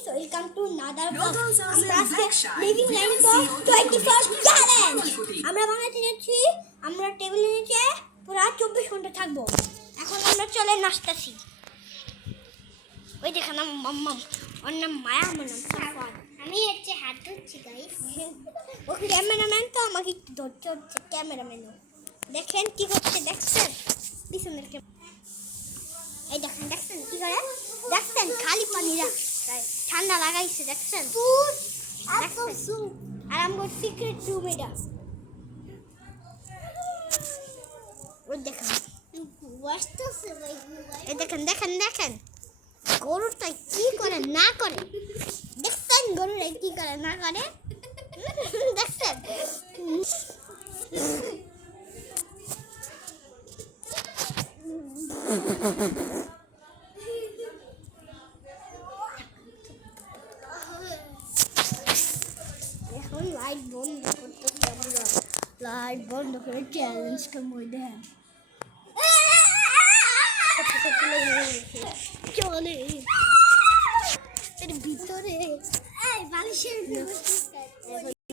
Guys, welcome to another blog. আমরা আজকে living land 21st challenge আমরা বানাতে যাচ্ছি। আমরা টেবিলের নিচে পুরো 24 ঘন্টা থাকবো। এখন আমরা চলে নাচতেছি। ওই দেখেন আমার মাম্মা, ওর নাম মায়া, আমার নাম সাফাত। আমি হচ্ছে হাত ধরছি গাইস। ও ক্যামেরাম্যান, তো আমাকে একটু ধরতে হচ্ছে। ক্যামেরাম্যানও দেখেন কি করছে, দেখছেন পিছনের এই দেখেন, দেখছেন কি করে, দেখছেন খালি পানি ঠান্ডা লাগাইছে, দেখছেন। আর আমার সিক্রেট রুম এটা। ওই দেখেন, এই দেখেন দেখেন দেখেন গরুটা কি করে না করে, দেখছেন গরুটা কি করে না করে, দেখছেন। এখন লাইট বন্ধ করতেছি আমরা, লাইট বন্ধ করে চ্যালেঞ্জটা মধ্যে চলে এর ভিতরে বালিশের